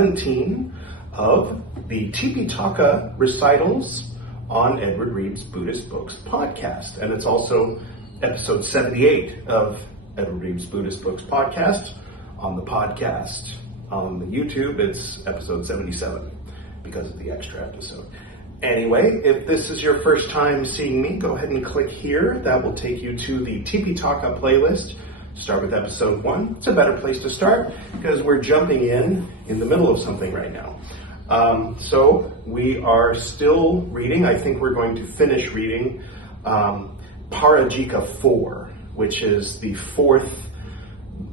17 of the Tipiṭaka recitals on Edward Reed's Buddhist Books podcast. And it's also episode 78 of Edward Reed's Buddhist Books podcast on the podcast. On the YouTube, it's episode 77 because of the extra episode. Anyway, if this is your first time seeing me, go ahead and click here. That will take you to the Tipiṭaka playlist. Start with episode 1. It's a better place to start because we're jumping in the middle of something right now. So we are still reading. I think we're going to finish reading Pārājika 4, which is the fourth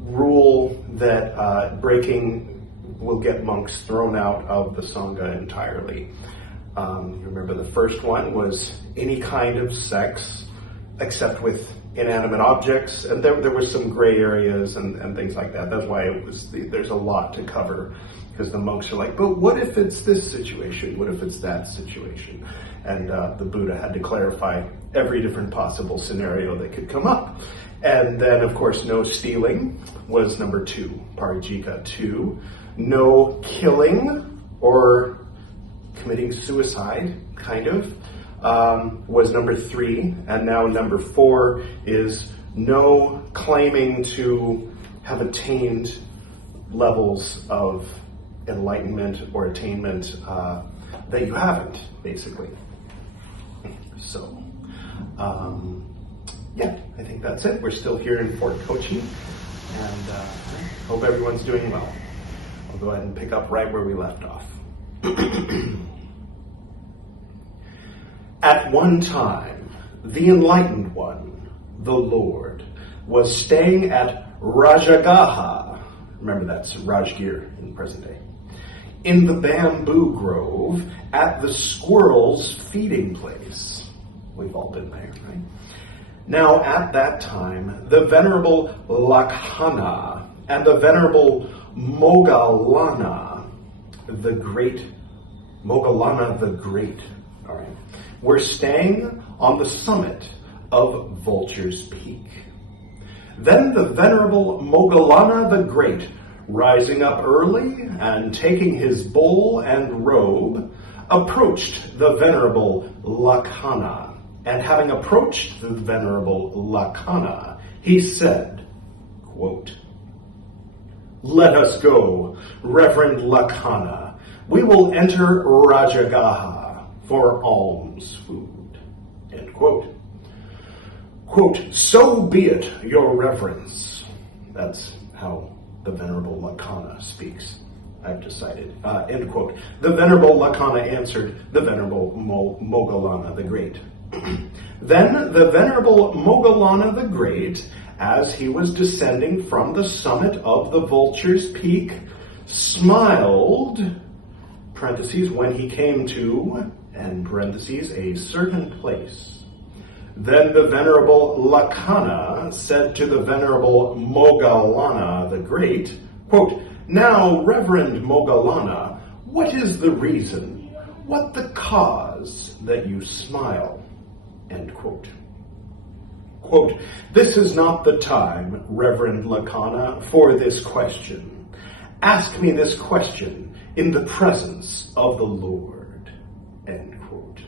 rule that breaking will get monks thrown out of the Sangha entirely. Remember, the first one was any kind of sex except with inanimate objects, and there was some gray areas and things like that. That's why there's a lot to cover, because the monks are like, but what if it's this situation? What if it's that situation? And the Buddha had to clarify every different possible scenario that could come up. And then, of course, no stealing was number 2, Pārājika 2. No killing or committing suicide, kind of, was number 3. And now number 4 is no claiming to have attained levels of enlightenment or attainment that you haven't, basically. So, yeah, I think that's it. We're still here in Fort Kochi, and hope everyone's doing well. I'll go ahead and pick up right where we left off. At one time, the Enlightened One, the Lord, was staying at Rajagaha. Remember, that's Rajgir in present day. In the bamboo grove at the squirrel's feeding place. We've all been there, right? Now, at that time, the Venerable Lakhana and the Venerable Moggallana the Great, all right, were staying on the summit of Vulture's Peak. Then the Venerable Moggallana the Great, rising up early and taking his bowl and robe, approached the Venerable Lakhana. And having approached the Venerable Lakhana, he said, quote, "Let us go, Reverend Lakhana. We will enter Rajagaha for alms food." End quote. Quote, "So be it, your reverence." That's how the Venerable Lakhana speaks, I've decided. End quote. The Venerable Lakhana answered the Venerable Moggallana the Great. Then the Venerable Moggallana the Great, as he was descending from the summit of the Vulture's Peak, smiled, parentheses, when he came to, and parentheses, a certain place. Then the Venerable Lakhana said to the Venerable Moggallana the Great, quote, "Now, Reverend Moggallana, what is the reason, what the cause that you smile?" End quote. Quote, "This is not the time, Reverend Lakhana, for this question. Ask me this question in the presence of the Lord." End quote.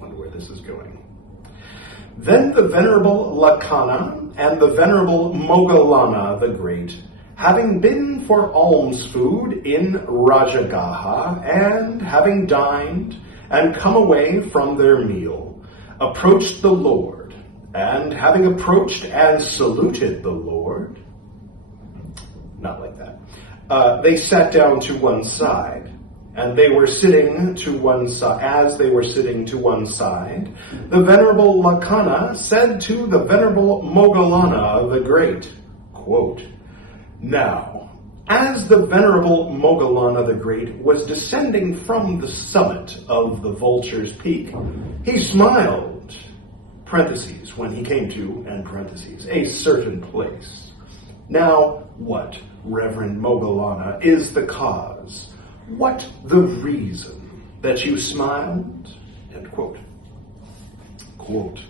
Wonder where this is going. Then the Venerable Lakhana and the Venerable Moggallana the Great, having been for alms food in Rajagaha, and having dined and come away from their meal, approached the Lord, and having approached and saluted the Lord, not like that, they sat down to one side, and they were sitting to one side. As they were sitting to one side, the Venerable Lakhana said to the Venerable Moggallana the Great, quote, "Now, as the Venerable Moggallana the Great was descending from the summit of the Vulture's Peak, he smiled, parentheses, when he came to, and parentheses, a certain place. Now, what, Reverend Moggallana, is the cause? What the reason that you smiled?" End quote. Quote,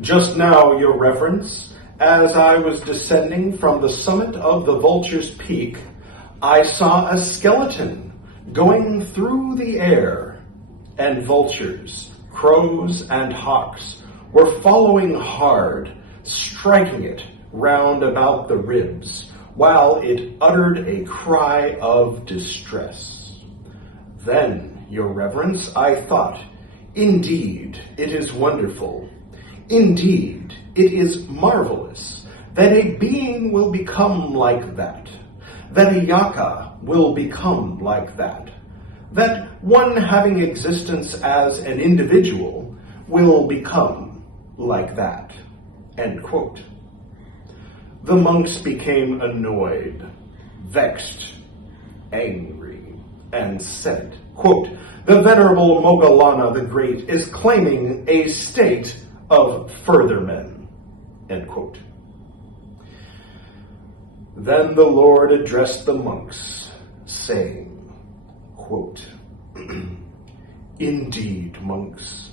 "Just now, your reverence, as I was descending from the summit of the Vulture's Peak, I saw a skeleton going through the air, and vultures, crows, and hawks were following hard, striking it round about the ribs, while it uttered a cry of distress. Then, your reverence, I thought, indeed, it is wonderful. Indeed, it is marvelous that a being will become like that a yaka will become like that one having existence as an individual will become like that. End quote. The monks became annoyed, vexed, angry, and said, quote, the Venerable Moggallana the Great is claiming a state of further men. End quote. Then the Lord addressed the monks, saying, quote, indeed, monks,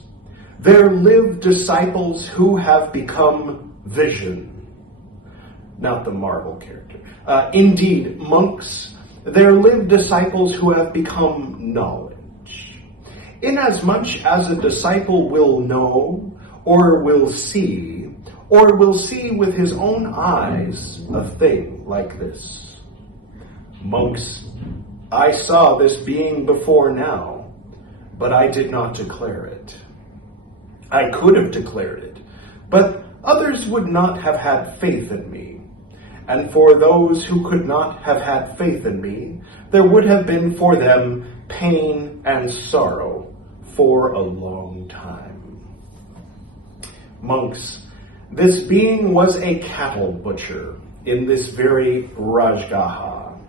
there live disciples who have become vision. Not the Marvel character. Indeed, monks, there live disciples who have become knowledge. Inasmuch as a disciple will know, or will see with his own eyes a thing like this. Monks, I saw this being before now, but I did not declare it. I could have declared it, but others would not have had faith in me. And for those who could not have had faith in me, there would have been for them pain and sorrow for a long time. Monks, this being was a cattle butcher in this very Rajgaha.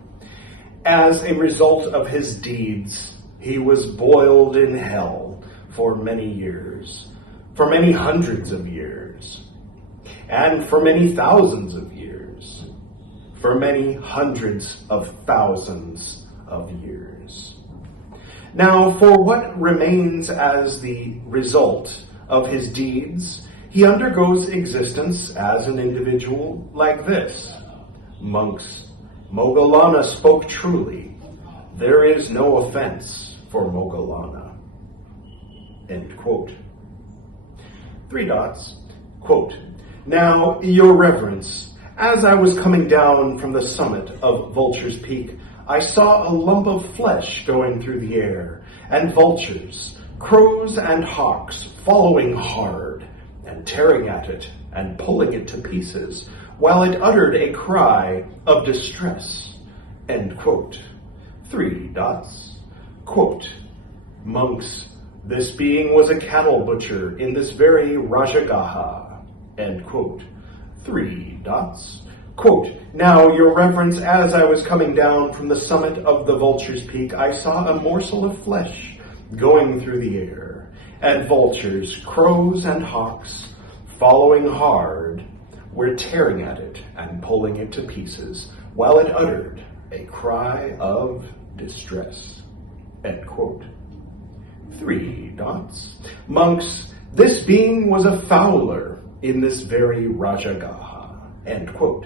As a result of his deeds, he was boiled in hell for many years, for many hundreds of years, and for many thousands of years, for many hundreds of thousands of years. Now, for what remains as the result of his deeds, he undergoes existence as an individual like this. Monks, Moggallana spoke truly. There is no offense for Moggallana. End quote. 3 dots. Quote, now, your reverence, as I was coming down from the summit of Vulture's Peak, I saw a lump of flesh going through the air, and vultures, crows, and hawks following hard, and tearing at it, and pulling it to pieces, while it uttered a cry of distress. End quote. 3 dots. Quote, monks, this being was a cattle butcher in this very Rajagaha. End quote. 3 dots. Quote, now, your reverence, as I was coming down from the summit of the Vulture's Peak, I saw a morsel of flesh going through the air, and vultures, crows, and hawks, following hard, were tearing at it and pulling it to pieces, while it uttered a cry of distress. End quote. 3 dots. Monks, this being was a fowler in this very Rajagaha. End quote.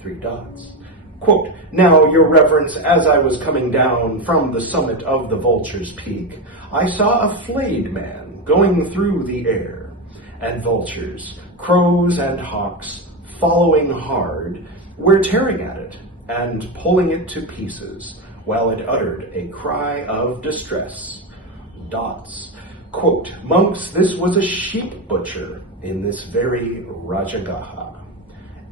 3 dots. Quote, now, your reverence, as I was coming down from the summit of the Vulture's Peak, I saw a flayed man going through the air, and vultures, crows, and hawks, following hard, were tearing at it and pulling it to pieces, while it uttered a cry of distress. Dots. Quote, monks, this was a sheep butcher in this very Rajagaha.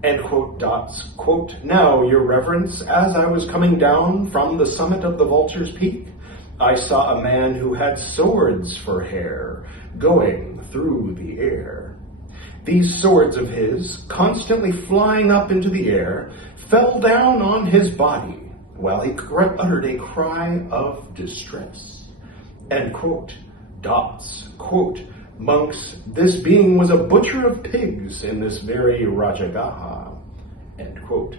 End quote, dots. Quote, now, your reverence, as I was coming down from the summit of the Vulture's Peak, I saw a man who had swords for hair going through the air. These swords of his, constantly flying up into the air, fell down on his body, while he uttered a cry of distress. End quote, dots. Quote, monks, this being was a butcher of pigs in this very Rajagaha. End quote.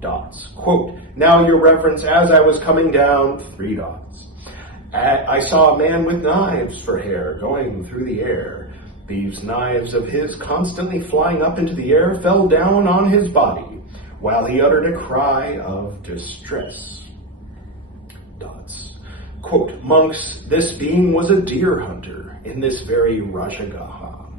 Dots. Quote, now, your reverence, as I was coming down, 3 dots, I saw a man with knives for hair going through the air. These knives of his, constantly flying up into the air, fell down on his body, while he uttered a cry of distress. Dots. Quote, monks, this being was a deer hunter in this very Rajagaha.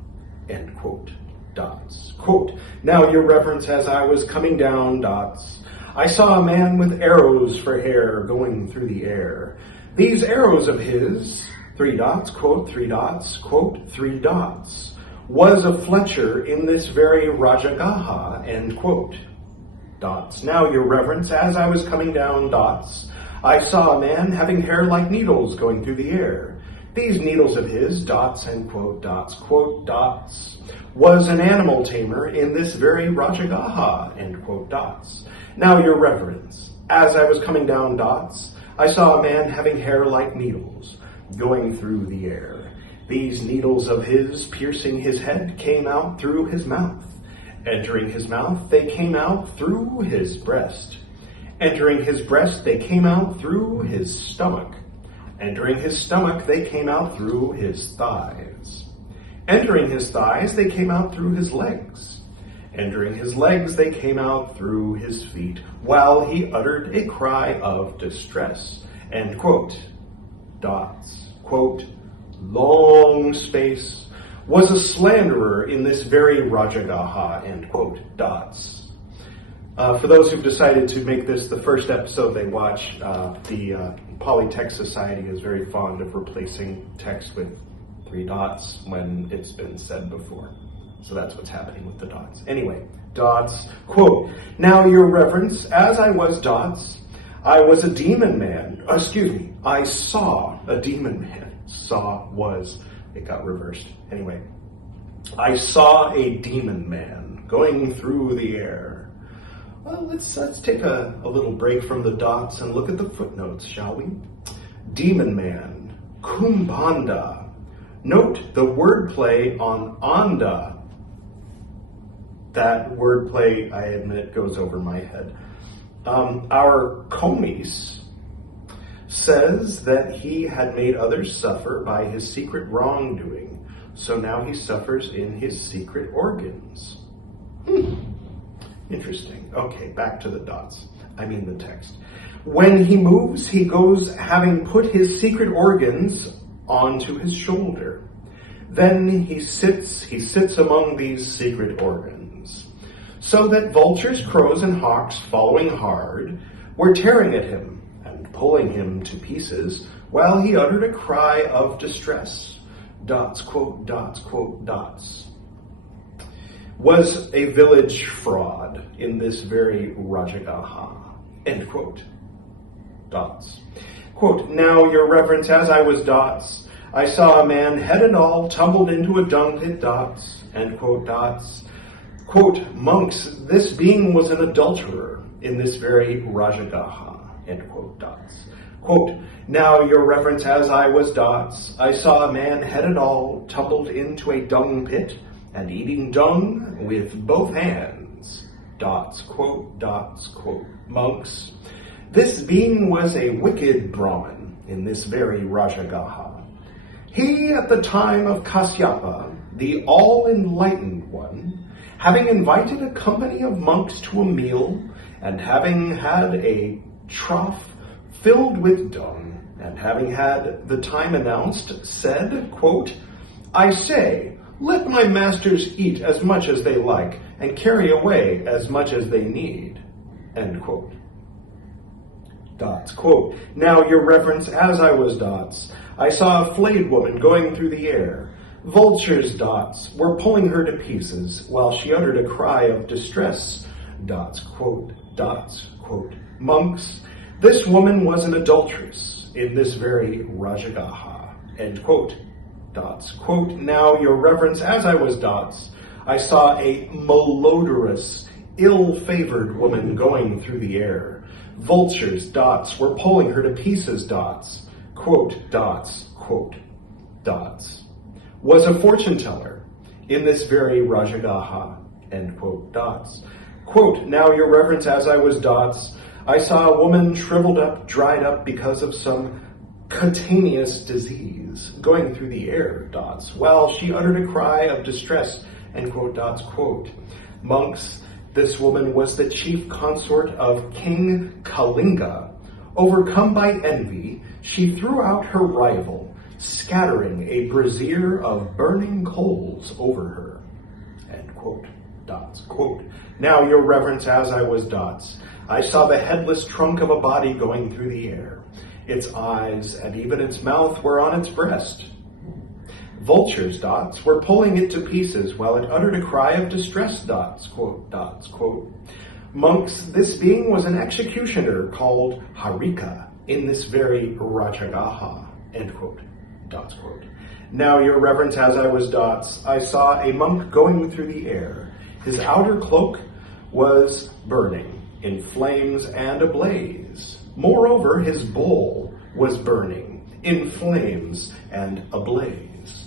End quote. Dots. Quote, now, your reverence, as I was coming down, dots, I saw a man with arrows for hair going through the air. These arrows of his, three dots, quote, three dots, quote, three dots, was a Fletcher in this very Rajagaha, end quote. Dots. Now, your reverence, as I was coming down, dots, I saw a man having hair like needles going through the air. These needles of his, dots, end quote, dots, was an animal tamer in this very Rajagaha, end quote, dots. Now, your reverence, as I was coming down, dots, I saw a man having hair like needles going through the air. These needles of his, piercing his head, came out through his mouth. Entering his mouth, they came out through his breast. Entering his breast, they came out through his stomach. Entering his stomach, they came out through his thighs. Entering his thighs, they came out through his legs. Entering his legs, they came out through his feet, while he uttered a cry of distress. End quote. Dots. Quote, long space, was a slanderer in this very Rajagaha, end quote. Dots. For those who've decided to make this the first episode they watch, the Pali Text Society is very fond of replacing text with three dots when it's been said before. So that's what's happening with the dots. Anyway, dots, quote, now, your reverence, as I was dots, I was a demon man. I saw a demon man. It got reversed. Anyway, I saw a demon man going through the air. Well, let's take a little break from the dots and look at the footnotes, shall we? Demon man, kumbhanda. Note the wordplay on anda. That wordplay, I admit, goes over my head. Our Komis says that he had made others suffer by his secret wrongdoing, so now he suffers in his secret organs. Interesting. Okay, back to the dots. The text. When he moves, he goes having put his secret organs onto his shoulder. Then he sits among these secret organs, so that vultures, crows, and hawks, following hard, were tearing at him and pulling him to pieces, while he uttered a cry of distress. Dots, quote, dots. Was a village fraud in this very Rajagaha, end quote. Dots. Quote, now, your reverence, as I was dots, I saw a man, head and all, tumbled into a dung pit, dots, end quote, dots. Quote, monks, this being was an adulterer in this very Rajagaha, end quote, dots. Quote, now, your reverence, as I was dots, I saw a man, head and all, tumbled into a dung pit, and eating dung with both hands, dots, quote, monks. This being was a wicked Brahmin in this very Rajagaha. He, at the time of Kasyapa, the all-enlightened one, having invited a company of monks to a meal, and having had a trough filled with dung, and having had the time announced, said, quote, I say, let my masters eat as much as they like, and carry away as much as they need, end quote. Dots, quote, now, your reverence, as I was dots, I saw a flayed woman going through the air. Vultures, dots, were pulling her to pieces, while she uttered a cry of distress. Dots, quote, monks, this woman was an adulteress in this very Rajagaha, end quote. Dots, quote, now, your reverence, as I was dots, I saw a malodorous, ill-favored woman going through the air. Vultures, dots, were pulling her to pieces, dots, quote, dots, was a fortune teller in this very Rajagaha, end quote, dots. Quote, now, your reverence, as I was dots, I saw a woman shriveled up, dried up because of some cutaneous disease going through the air, dots, while she uttered a cry of distress, end quote, dots, quote. Monks, This woman was the chief consort of King Kalinga. Overcome by envy, she threw out her rival, scattering a brazier of burning coals over her. End quote. Dots. Quote, now, your reverence, as I was dots, I saw the headless trunk of a body going through the air. Its eyes and even its mouth were on its breast. Vultures, dots, were pulling it to pieces while it uttered a cry of distress, dots, quote, dots, quote. Monks, this being was an executioner called Harika in this very Rajagaha, end quote, dots, quote. Now, your reverence, as I was dots, I saw a monk going through the air. His outer cloak was burning in flames and ablaze. Moreover, his bowl was burning in flames and ablaze.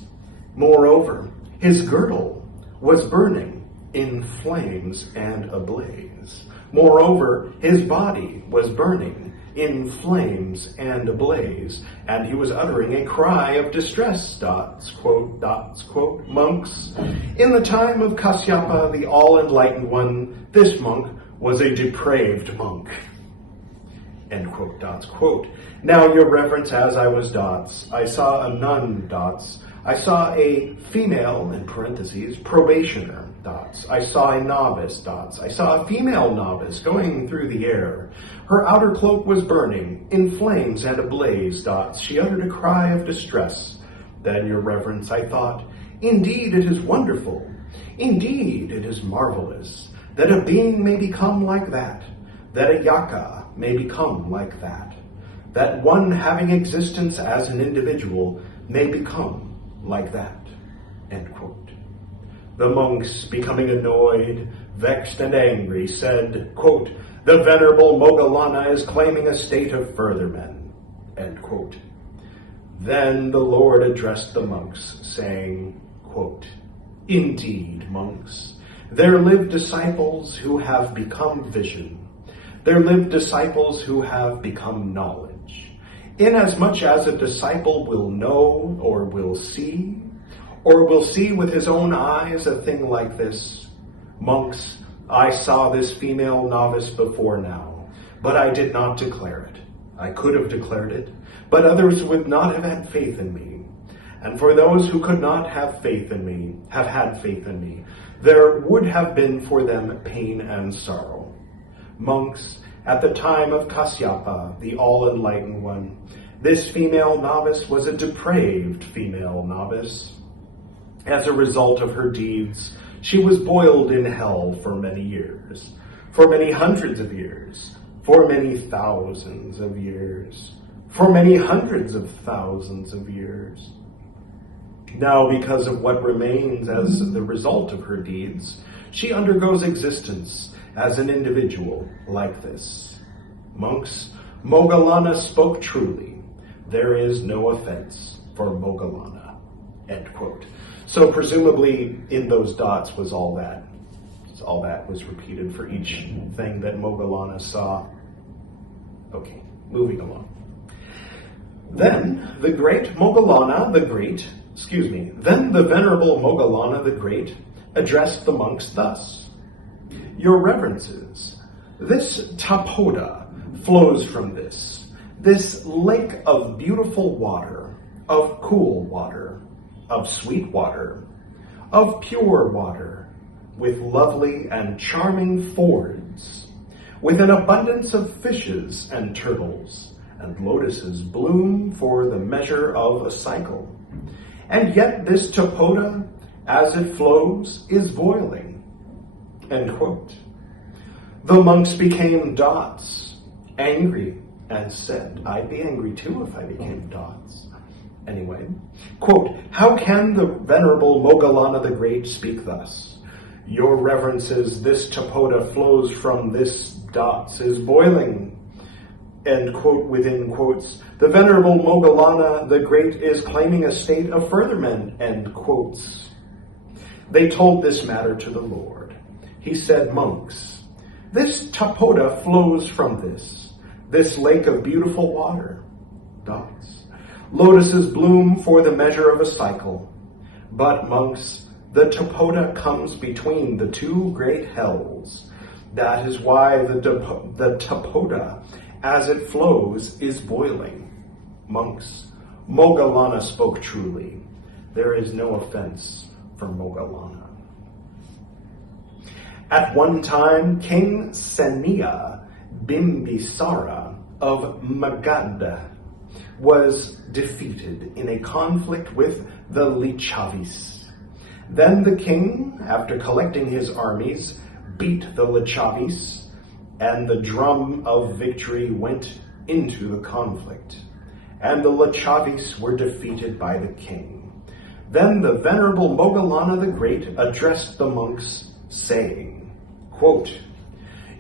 Moreover, his girdle was burning in flames and ablaze. Moreover, his body was burning in flames and ablaze, and he was uttering a cry of distress, dots, quote, monks. In the time of Kasyapa, the all-enlightened one, this monk was a depraved monk. End quote, dots, quote. Now, your reverence, as I was dots, I saw a nun, dots. I saw a female, in parentheses, probationer, dots. I saw a novice, dots. I saw a female novice going through the air. Her outer cloak was burning, in flames and ablaze, dots. She uttered a cry of distress. Then, your reverence, I thought, indeed it is wonderful. Indeed it is marvelous that a being may become like that a yaka may become like that one having existence as an individual may become like that, end quote. The monks, becoming annoyed, vexed, and angry, said, quote, the venerable Moggallana is claiming a state of further men, end quote. Then the Lord addressed the monks, saying, quote, indeed, monks, there live disciples who have become vision. There live disciples who have become knowledge. Inasmuch as a disciple will know or will see with his own eyes a thing like this, monks, I saw this female novice before now, but I did not declare it. I could have declared it, but others would not have had faith in me. And for those who could not have had faith in me, there would have been for them pain and sorrow. Monks, at the time of Kasyapa, the all-enlightened one, this female novice was a depraved female novice. As a result of her deeds, she was boiled in hell for many years, for many hundreds of years, for many thousands of years, for many hundreds of thousands of years. Now, because of what remains as the result of her deeds, she undergoes existence as an individual like this. Monks, Moggallana spoke truly. There is no offense for Moggallana, end quote. So presumably in those dots was all that. All that was repeated for each thing that Moggallana saw. Okay, moving along. Then the venerable Moggallana the Great addressed the monks thus. Your reverences, this tapoda flows from this lake of beautiful water, of cool water, of sweet water, of pure water, with lovely and charming fords, with an abundance of fishes and turtles, and lotuses bloom for the measure of a cycle. And yet this tapoda, as it flows, is boiling. End quote. The monks became dots, angry, and said, I'd be angry too if I became dots. Anyway, quote, how can the venerable Moggallana the Great speak thus? Your reverences, this tapoda flows from this dots, is boiling. End quote, within quotes. The venerable Moggallana the Great is claiming a state of furtherment, end quotes. They told this matter to the Lord. He said, monks, this tapoda flows from this lake of beautiful water, dots. Lotuses bloom for the measure of a cycle. But, monks, the tapoda comes between the two great hells, That is why the Tipiṭaka, as it flows, is boiling. Monks, Moggallana spoke truly. There is no offense for Moggallana. At one time, King Seniya Bimbisara of Magadha was defeated in a conflict with the Lichavis. Then the king, after collecting his armies, beat the Lichavis, and the drum of victory went into the conflict. And the Lichavis were defeated by the king. Then the Venerable Moggallana the Great addressed the monks, saying, quote,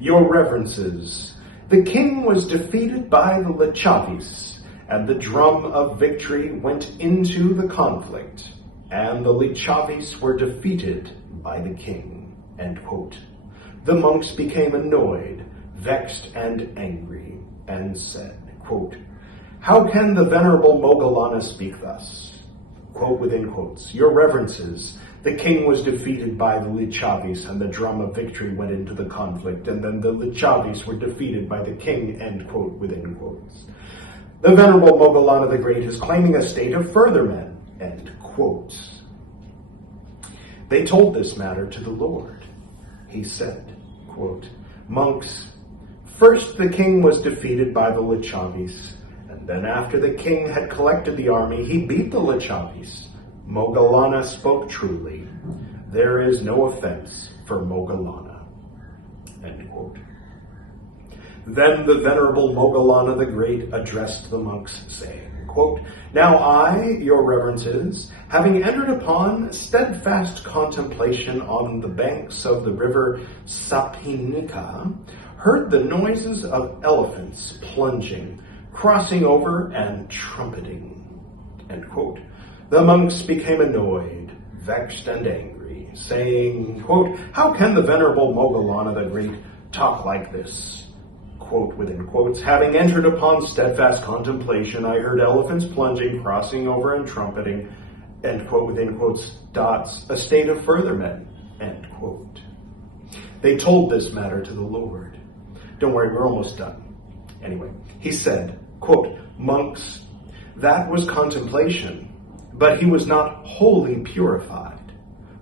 Your Reverences, the king was defeated by the Lichavis, and the drum of victory went into the conflict, and the Lichavis were defeated by the king. End quote. The monks became annoyed, vexed, and angry, and said, quote, How can the Venerable Moggallana speak thus? Quote within quotes, Your Reverences, the king was defeated by the Lichavis, and the drum of victory went into the conflict, and then the Lichavis were defeated by the king, end quote within quotes. The Venerable Moggallana the Great is claiming a state of further men, end quote. They told this matter to the Lord. He said, quote, Monks, first the king was defeated by the Lichavis, and then after the king had collected the army, he beat the Lichavis. Moggallana spoke truly. There is no offense for Moggallana. End quote. Then the Venerable Moggallana the Great addressed the monks, saying, quote, Now I, your reverences, having entered upon steadfast contemplation on the banks of the river Tipiṭaka, heard the noises of elephants plunging, crossing over, and trumpeting. End quote. The monks became annoyed, vexed, and angry, saying, quote, How can the Venerable Moggallana the Great talk like this? Quote within quotes, Having entered upon steadfast contemplation, I heard elephants plunging, crossing over, and trumpeting, end quote within quotes, dots, a state of further men, end quote. They told this matter to the Lord. Don't worry, we're almost done. Anyway, he said, quote, Monks, that was contemplation, but he was not wholly purified.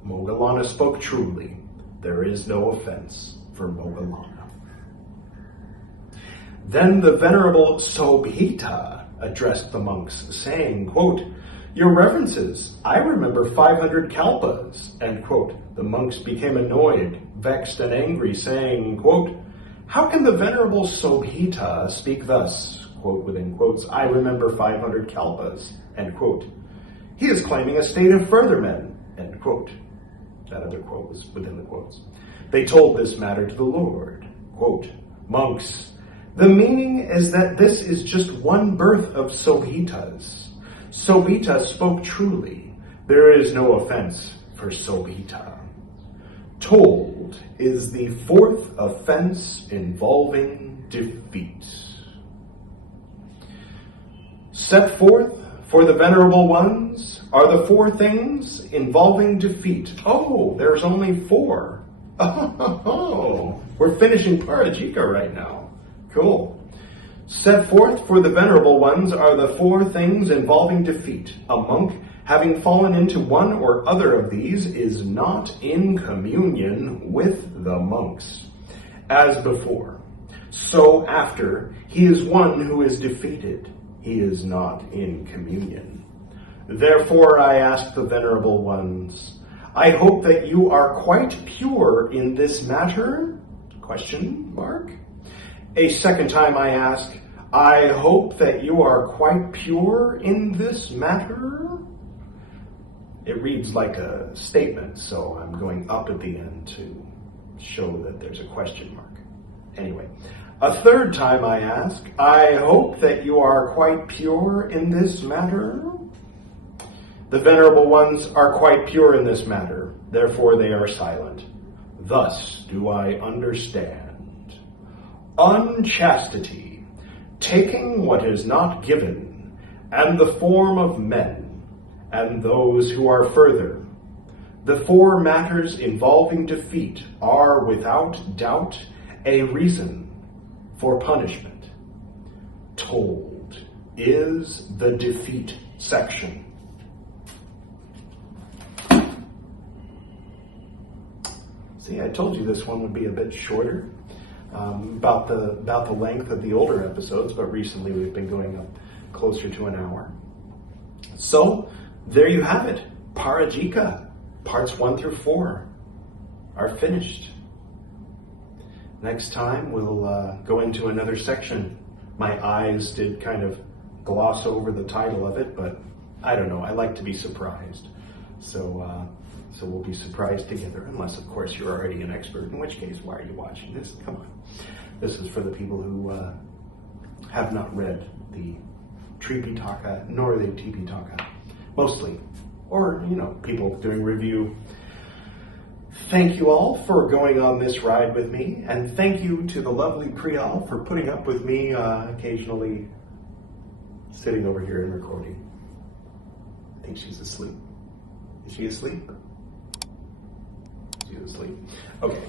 Moggallana spoke truly. There is no offense for Moggallana. Then the Venerable Suttavibhaṅga addressed the monks, saying, quote, Your Reverences, I remember 500 kalpas, end quote. The monks became annoyed, vexed, and angry, saying, quote, How can the Venerable Suttavibhaṅga speak thus? Quote within quotes, I remember 500 kalpas, end quote. He is claiming a state of further men, end quote. That other quote was within the quotes. They told this matter to the Lord. Quote, Monks, the meaning is that this is just one birth of Suttavibhaṅga's. Suttavibhaṅga spoke truly. There is no offense for Suttavibhaṅga. Told is the fourth offense involving defeat. Set forth for the Venerable Ones are the four things involving defeat. Oh, there's only four. Oh, we're finishing Pārājika right now. Cool. Set forth for the Venerable Ones are the four things involving defeat. A monk, having fallen into one or other of these, is not in communion with the monks. As before, so after, he is one who is defeated. He is not in communion. Therefore, I ask the Venerable Ones, I hope that you are quite pure in this matter? Question mark. A second time I ask, I hope that you are quite pure in this matter? It reads like a statement, so I'm going up at the end to show that there's a question mark. Anyway, a third time I ask, I hope that you are quite pure in this matter? The Venerable Ones are quite pure in this matter, therefore they are silent. Thus do I understand. Unchastity, taking what is not given, and the form of men, and those who are further. The four matters involving defeat are without doubt a reason for punishment. Told is the defeat section. See, I told you this one would be a bit shorter, about the length of the older episodes, but recently we've been going up closer to an hour. So, there you have it. Pārājika, parts 1 through 4 are finished. Next time we'll go into another section. My eyes did kind of gloss over the title of it, but I don't know. I like to be surprised. So we'll be surprised together, unless, of course, you're already an expert, in which case, why are you watching this? Come on. This is for the people who have not read the Tipiṭaka nor the Tipiṭaka, mostly. Or, people doing review. Thank you all for going on this ride with me, and thank you to the lovely Priyal for putting up with me occasionally sitting over here and recording. I think she's asleep. Is she asleep? She's asleep. Okay.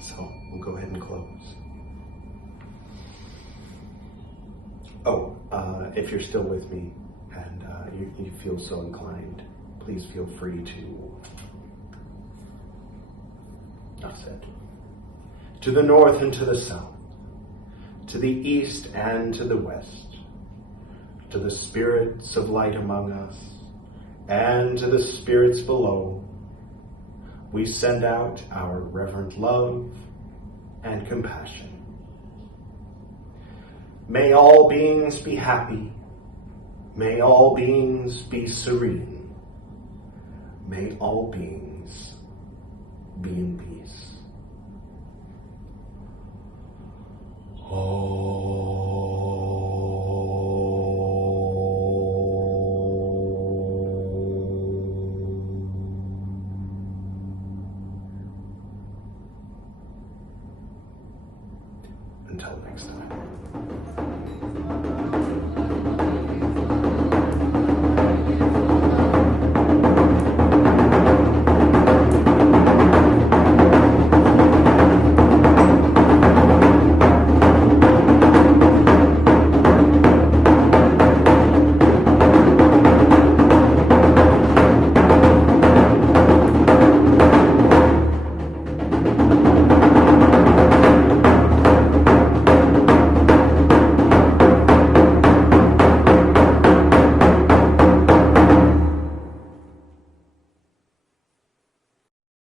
So, we'll go ahead and close. Oh, if you're still with me and you feel so inclined, please feel free to said, to the north and to the south, to the east and to the west, to the spirits of light among us, and to the spirits below, we send out our reverent love and compassion. May all beings be happy. May all beings be serene. May all beings be in peace. Oh.